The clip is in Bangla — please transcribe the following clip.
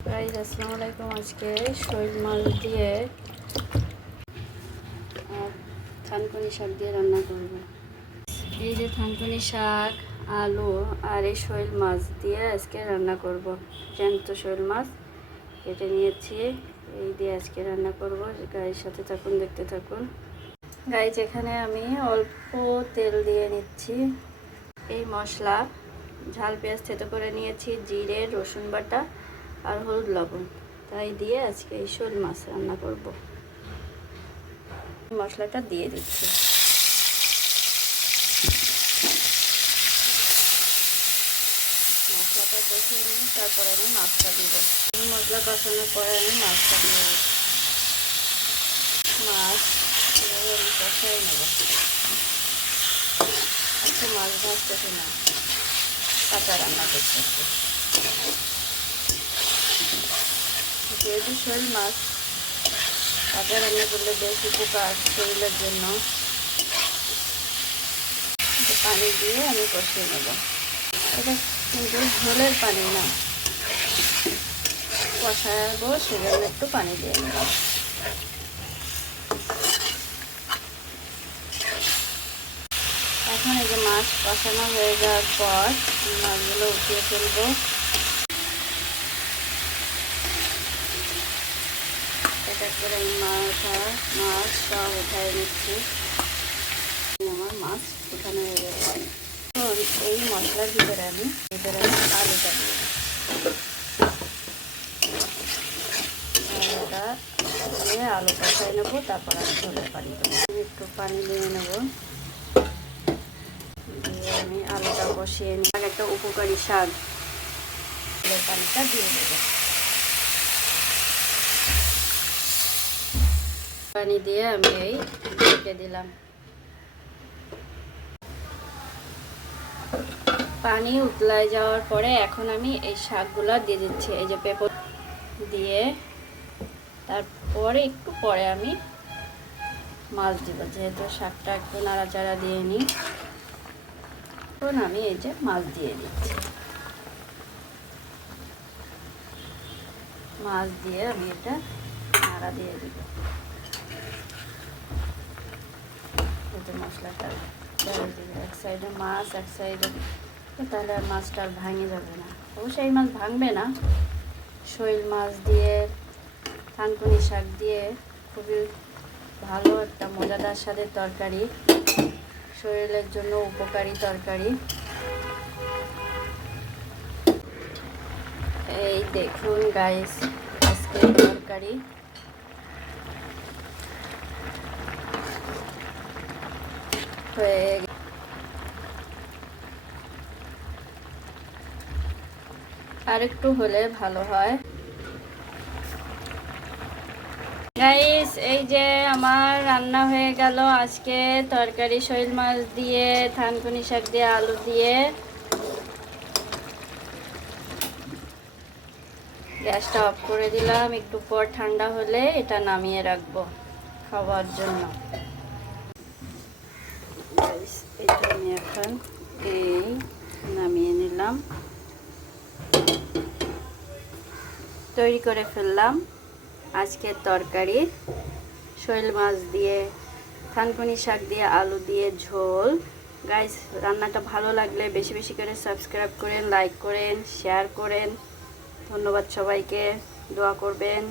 গাইস আসসালামু আলাইকুম। আজকে শৈল মাছ দিয়ে থানকুনি শাক দিয়ে রান্না করব। এই যে থানকুনি শাক, আলু আর এই শৈল মাছ দিয়ে আজকে রান্না করব। জ্যান্ত শৈল মাছ কেটে নিয়েছি, এই দিয়ে আজকে রান্না করব। গাইস সাথে থাকুন, দেখতে থাকুন। গাইস এখানে আমি অল্প তেল দিয়ে নিচ্ছি। এই মশলা ঝাল পেঁয়াজ থেতো করে নিয়েছি, জিরে, রসুন বাটা আর হলুদ লবণ, তাই দিয়ে আজকে এই শোল মাছ রান্না করব। মশলাটা দিয়ে দিচ্ছি। মশলাটা কষিয়ে নিই, তারপরে আমি মাছটা দিব। মশলা কষানোর পরে আমি মাছটা দিয়ে দিচ্ছি। মাছ এভাবে আমি কষাই নেব। একটু মাছ ভাজতেছি না, কাঁচা রান্না করতেছি। যেহেতু শোল মাছ কাঁচা রান্না করলে বেশ উপকার শরীরের জন্য, পানি দিয়ে আমি কষিয়ে নেব। এটা কিন্তু ঝোলের পানি না, কষাবো, সেজন্য একটু পানি দিয়ে নেব। এখন এই যে মাছ কষানো হয়ে যাওয়ার পর মাছগুলো উঠিয়ে ফেলবো। এটা করে আমি মাছ সব উঠাই নিচ্ছি। আমার মাছ উঠানো হয়ে গেছে। এই মশলার ভিতরে আমি আলুটা দিয়ে আলু কষাই নেবো, তারপর আমি ঝোলের পানি দেবো। একটু পানি দিয়ে নেব, দিয়ে আমি আলুটা কষিয়ে নিই। একটা উপকারী শাক, ঝোলের পানিটা দিয়ে দেবো। পানি দিয়ে আমি এই ঢেকে দিলাম। পানি উতলায় যাওয়ার পরে এখন আমি এই শাকগুলো দিয়ে দিচ্ছি। এই যে পেঁপে দিয়ে তারপরে একটু পরে আমি মাছ দিব, যেহেতু শাকটা একটু নাড়াচাড়া দিয়ে নিই। এখন আমি এই যে মাছ দিয়ে দিচ্ছি। মাছ দিয়ে আমি এটা নাড়া দিয়ে দিব, যাতে মশলাটা এক সাইডে মাছ, এক সাইডে, তাহলে আর মাছটা আর ভাঙে যাবে না। অবশ্যই এই মাছ ভাঙবে না। শৈল মাছ দিয়ে থানকুনি শাক দিয়ে খুবই ভালো একটা মজাদার স্বাদের তরকারি, শরীরের জন্য উপকারী তরকারি। এই দেখুন গাইস, আজকের তরকারি হয়ে আর একটু হলে ভালো হয়। গাইস এই যে আমার রান্না হয়ে গেল আজকে তরকারি, শৈল মাছ দিয়ে থানকুনি শাক দিয়ে আলু দিয়ে। গ্যাসটা অফ করে দিলাম, একটু পর ঠান্ডা হলে এটা নামিয়ে রাখবো খাওয়ার জন্য। এটা আমি এখন এই নামিয়ে নিলাম, তৈরি করে ফেললাম আজকের তরকারি, শৈল মাছ দিয়ে থানকুনি শাক দিয়ে আলু দিয়ে ঝোল। গাইস রান্নাটা ভালো লাগলে বেশি বেশি করে সাবস্ক্রাইব করেন, লাইক করেন, শেয়ার করেন। ধন্যবাদ সবাইকে, দোয়া করবেন।